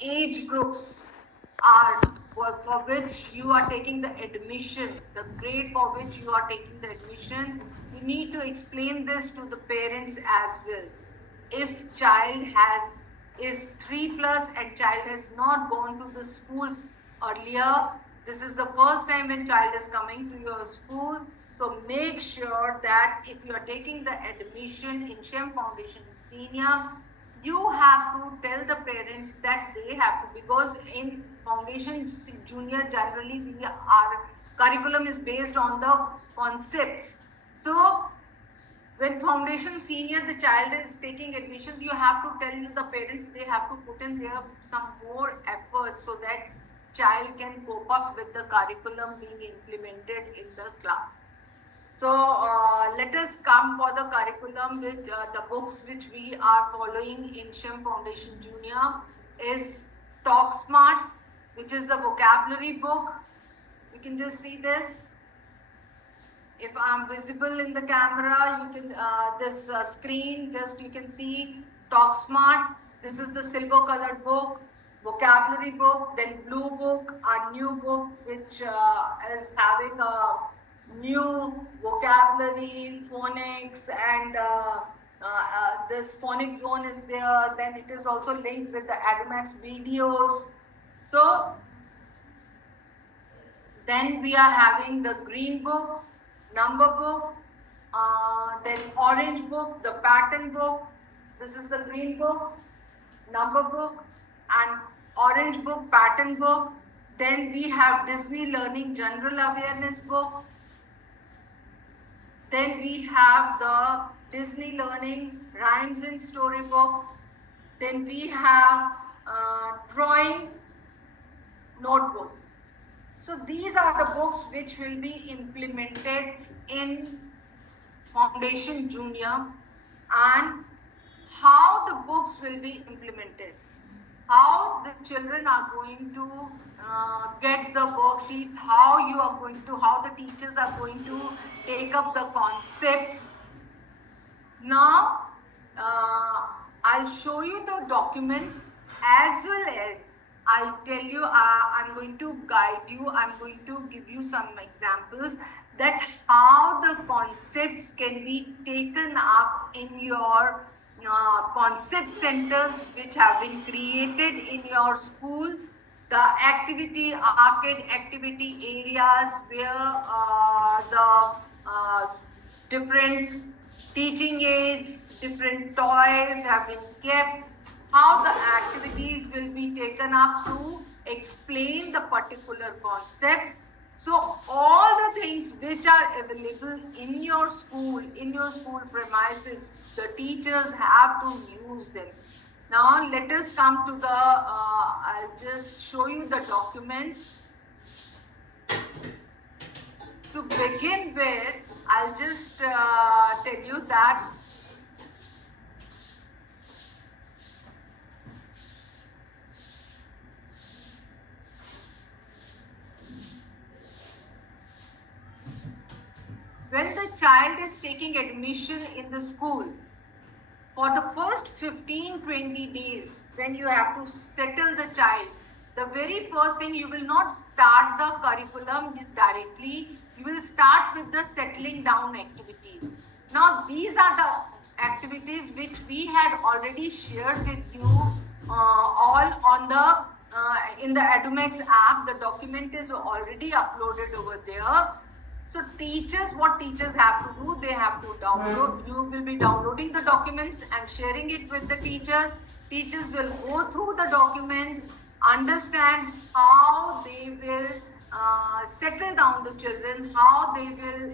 age groups are for which you are taking the admission, the grade for which you are taking the admission, you need to explain this to the parents as well. If child is 3 plus and child has not gone to the school earlier, this is the first time when child is coming to your school. So make sure that if you are taking the admission in Shem Foundation Senior, you have to tell the parents that they have to, because in Foundation Junior generally our curriculum is based on the concepts. So when Foundation Senior the child is taking admissions, you have to tell the parents they have to put in their some more efforts so that child can cope up with the curriculum being implemented in the class. So let us come for the curriculum with the books which we are following in Shem Foundation Junior is Talk Smart, which is a vocabulary book. You can just see this. If I'm visible in the camera, you can this screen, just you can see Talk Smart. This is the silver colored book, vocabulary book. Then blue book, our new book, which is having a new vocabulary, phonics, and this phonics zone is there. Then it is also linked with the Adomax videos. So then we are having the green book, number book, then orange book, the pattern book. This is the green book, number book, and orange book, pattern book. Then we have Disney Learning General Awareness book. Then we have the Disney Learning Rhymes and Story book. Then we have Drawing Notebook. So these are the books which will be implemented in Foundation Junior, and how the books will be implemented, how the children are going to get the worksheets, how you are going to, how the teachers are going to take up the concepts. Now I'll show you the documents as well as I'll tell you, I'm going to guide you, I'm going to give you some examples that how the concepts can be taken up in your concept centers which have been created in your school, the activity, arcade activity areas where the different teaching aids, different toys have been kept, how the activities will be taken up to explain the particular concept. So all the things which are available in your school premises, the teachers have to use them. Now let us come to the, I'll just show you the documents. To begin with, I'll just tell you that when the child is taking admission in the school, for the first 15-20 days, when you have to settle the child, the very first thing, you will not start the curriculum directly, you will start with the settling down activities. Now these are the activities which we had already shared with you all on the in the Adomax app. The document is already uploaded over there. So teachers, what teachers have to do, they have to download, you will be downloading the documents and sharing it with the teachers. Teachers will go through the documents, understand how they will settle down the children, how they will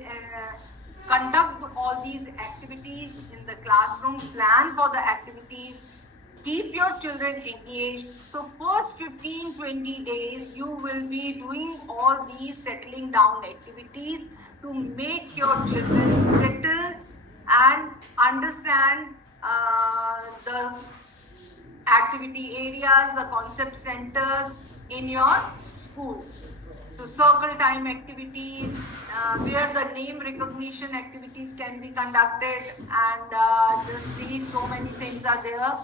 conduct all these activities in the classroom, plan for the activities, keep your children engaged. So first 15-20 days you will be doing all these settling down activities to make your children settle and understand the activity areas, the concept centers in your school. So circle time activities, where the name recognition activities can be conducted, and just see so many things are there.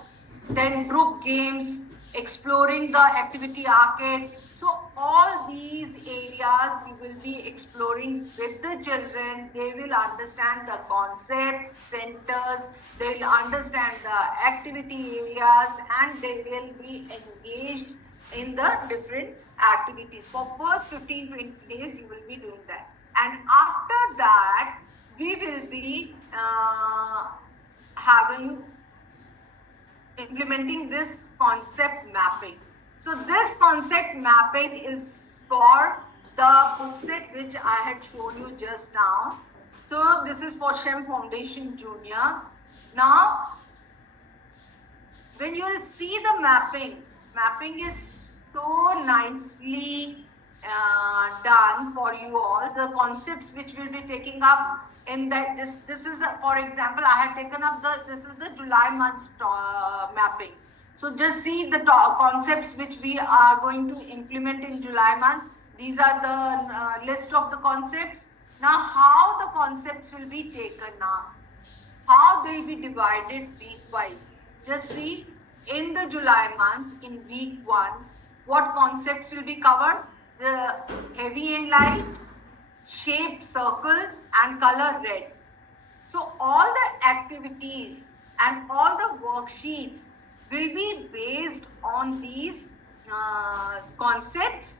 Then group games, exploring the activity arcade. So all these areas you will be exploring with the children. They will understand the concept centers, they will understand the activity areas, and they will be engaged in the different activities. For first 15-20 days you will be doing that, and after that we will be having implementing this concept mapping. So this concept mapping is for the book set which I had shown you just now. So this is for SHEM Foundation Junior. Now when you will see the mapping is so nicely done for you all. The concepts which we'll be taking up in that, this is for example, I have taken up this is the July month's mapping. So just see the concepts which we are going to implement in July month. These are the list of the concepts. Now how the concepts will be taken now, how they will be divided week wise. Just see in the July month, in week 1, what concepts will be covered? The heavy and light, shape circle, and color red. So all the activities and all the worksheets will be based on these concepts.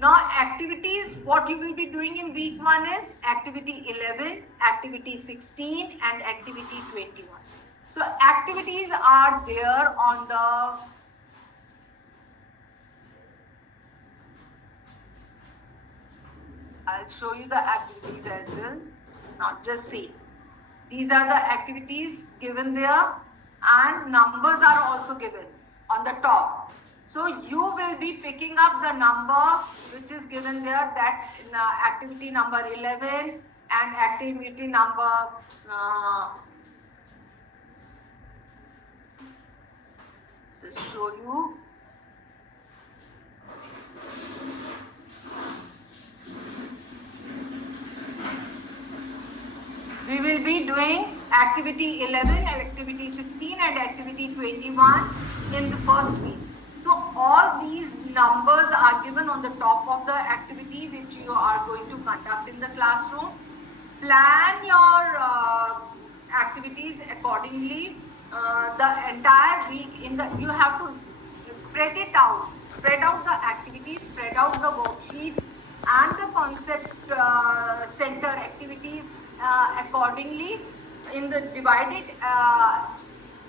Now activities, what you will be doing in week 1 is activity 11, activity 16, and activity 21. So activities are there on the I'll show you the activities as well. Now just see. These are the activities given there, and numbers are also given on the top. So you will be picking up the number which is given there, that activity number 11 and activity number just show you. We will be doing activity 11, activity 16, and activity 21 in the first week. So all these numbers are given on the top of the activity which you are going to conduct in the classroom. Plan your activities accordingly. The entire week you have to spread it out. Spread out the activities, spread out the worksheets and the concept center activities accordingly divide it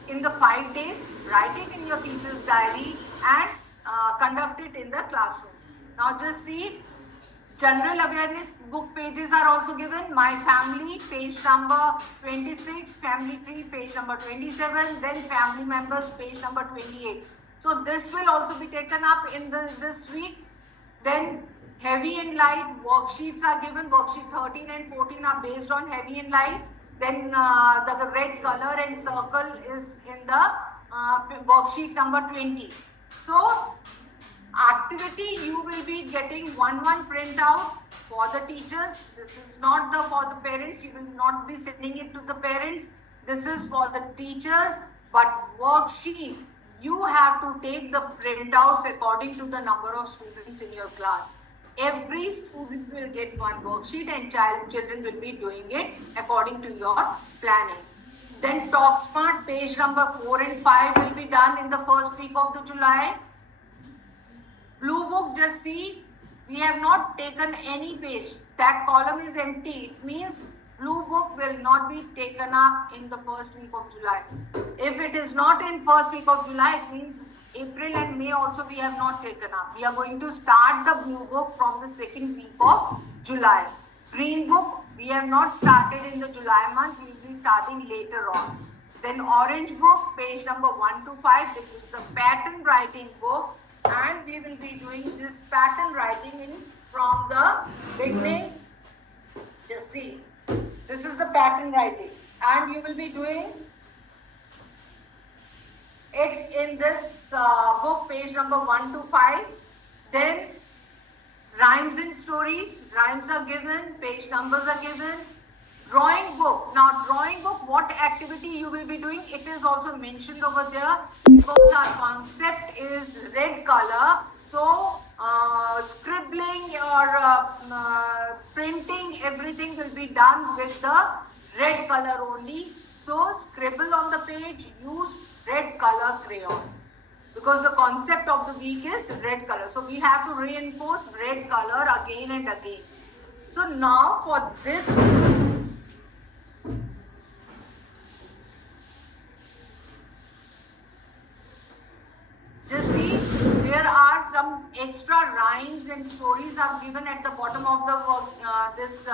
in the 5 days. Write it in your teacher's diary and conduct it in the classrooms. Now just see, general awareness book pages are also given. My family, page number 26, family tree, page number 27, then family members, page number 28. So this will also be taken up in this week. Then heavy and light worksheets are given. Worksheet 13 and 14 are based on heavy and light. Then the red color and circle is in the worksheet number 20. So activity you will be getting one printout for the teachers. This is not for the parents. You will not be sending it to the parents. This is for the teachers. But worksheet, you have to take the printouts according to the number of students in your class. Every student will get one worksheet and children will be doing it according to your planning. Then Talk Smart, page number 4 and 5 will be done in the first week of the July. Blue book, just see, we have not taken any page. That column is empty. It means blue book will not be taken up in the first week of July. If it is not in first week of July, it means April and May also we have not taken up. We are going to start the blue book from the second week of July. Green book, we have not started in the July month. We will be starting later on. Then orange book, page number 1 to 5, which is the pattern writing book. And we will be doing this pattern writing from the beginning. Just see, this is the pattern writing, and you will be doing it in this book, page number 1 to 5. Then rhymes and stories, rhymes are given, page numbers are given. Drawing book. Now drawing book, what activity you will be doing? It is also mentioned over there because our concept is red color. So scribbling or printing, everything will be done with the red color only. So scribble on the page, use red color crayon. Because the concept of the week is red color. So we have to reinforce red color again and again. So now for this, just see, there are some extra rhymes and stories are given at the bottom of the this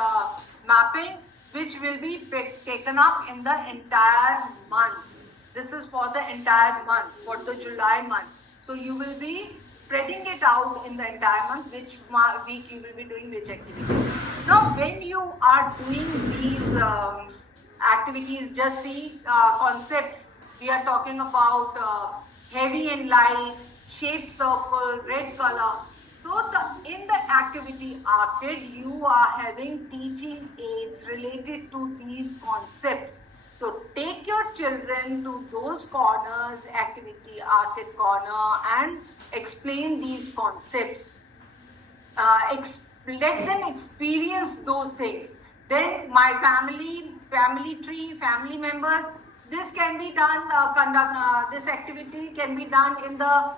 mapping, which will be taken up in the entire month. This is for the entire month, for the July month. So you will be spreading it out in the entire month, which week you will be doing which activity. Now, when you are doing these activities, just see concepts. We are talking about heavy and light, shape circle, red color. So in the activity arcade, you are having teaching aids related to these concepts. So take your children to those corners, activity arcade corner, and explain these concepts. Let them experience those things. Then my family tree, family members, this can be done, this activity can be done in the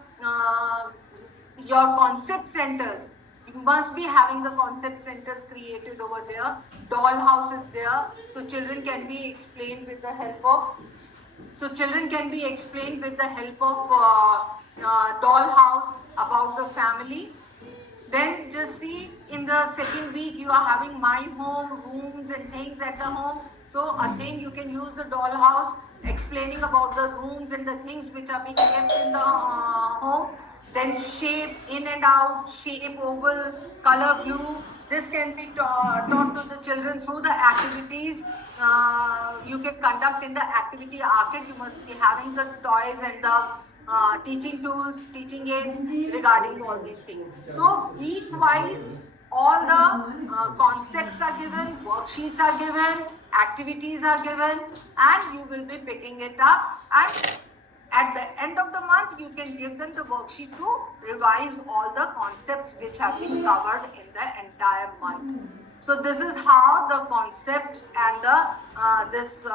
your concept centers. You must be having the concept centers created over there. Doll house is there, so children can be explained with the help of doll house about the family. Then just see, in the second week you are having my home, rooms and things at the home. So again you can use the doll house, explaining about the rooms and the things which are being kept in the home. Then shape, in and out, shape, oval, color blue. This can be taught to the children through the activities you can conduct in the activity arcade. You must be having the toys and the teaching tools, teaching aids regarding all these things. So week-wise, all the concepts are given, worksheets are given, activities are given, and you will be picking it up. And at the end of the month, you can give them the worksheet to revise all the concepts which have been covered in the entire month. So this is how the concepts and the this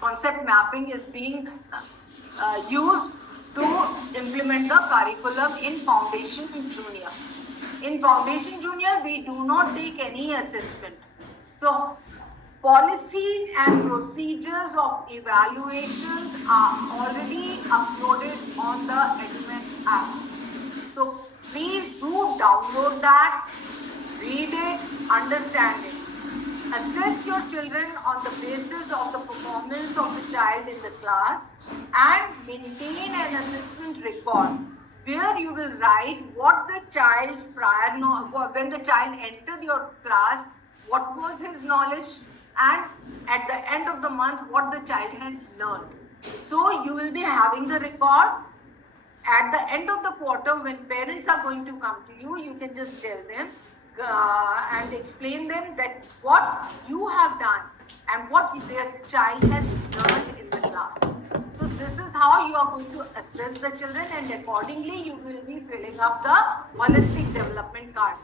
concept mapping is being used to implement the curriculum in Foundation Junior. In Foundation Junior, we do not take any assessment. So policies and procedures of evaluations are already uploaded on the Edumax app. So please do download that, read it, understand it. Assess your children on the basis of the performance of the child in the class and maintain an assessment record where you will write what the child's when the child entered your class, what was his knowledge, and at the end of the month what the child has learned. So you will be having the record. At the end of the quarter, when parents are going to come to you, you can just tell them and explain them that what you have done and what their child has learned in the class. So this is how you are going to assess the children, and accordingly you will be filling up the holistic development card.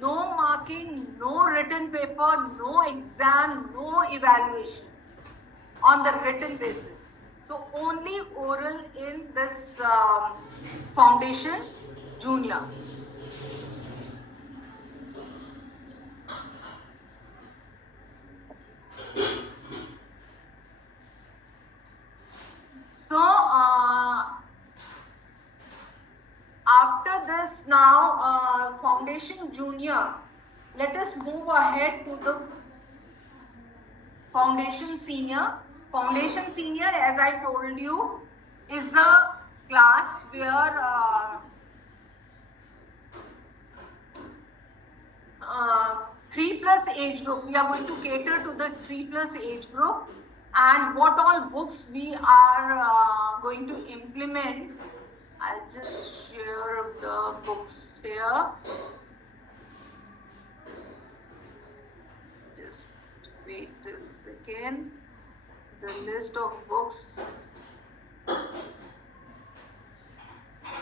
No marking, no written paper, no exam, no evaluation on the written basis. So only oral in this Foundation Junior. So after this now Foundation Junior, let us move ahead to the Foundation Senior. Foundation Senior, as I told you, is the class where 3+ age group, we are going to cater to the 3+ age group, and what all books we are going to implement. I'll just share the books here. Just Wait a second. The list of books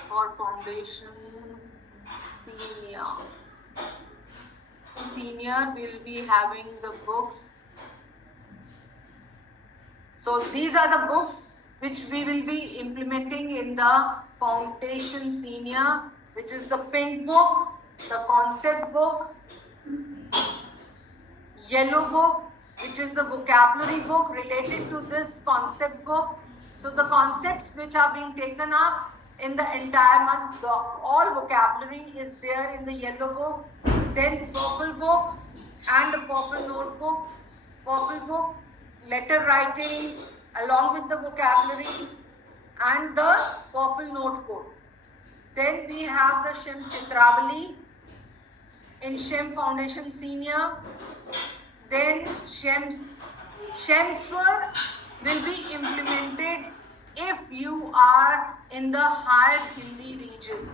for foundation senior. Senior will be having the books. So these are the books which we will be implementing in the foundation senior, which is the pink book, the concept book, yellow book, which is the vocabulary book related to this concept book. So the concepts which are being taken up in the entire month, all vocabulary is there in the yellow book. Then purple book and the purple notebook. Purple book, letter writing along with the vocabulary and the purple notebook. Then we have the Shem Chitravali in Shem Foundation Senior. Then Shemswar will be implemented if you are in the higher Hindi region.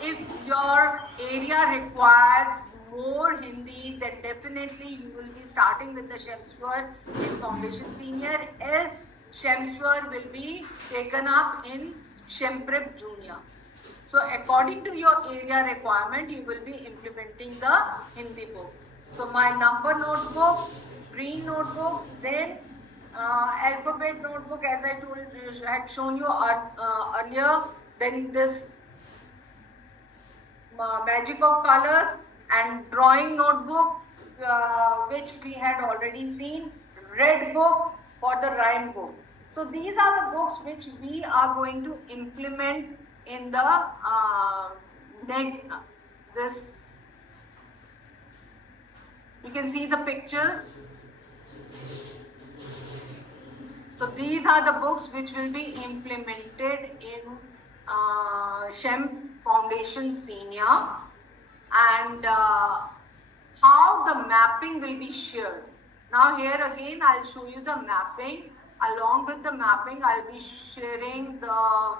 If your area requires more Hindi, then definitely you will be starting with the Shemswar in Foundation Senior, else Shemswar will be taken up in Shemprep Junior. So according to your area requirement, you will be implementing the Hindi book. So my number notebook, green notebook, then alphabet notebook, as I told you, had shown you earlier. Then this magic of colors and drawing notebook, which we had already seen. Red book for the rhyme book. So these are the books which we are going to implement in the this. You can see the pictures. So these are the books which will be implemented in Shem Foundation Senior, and how the mapping will be shared. Now here again I'll show you the mapping. Along with the mapping, I'll be sharing the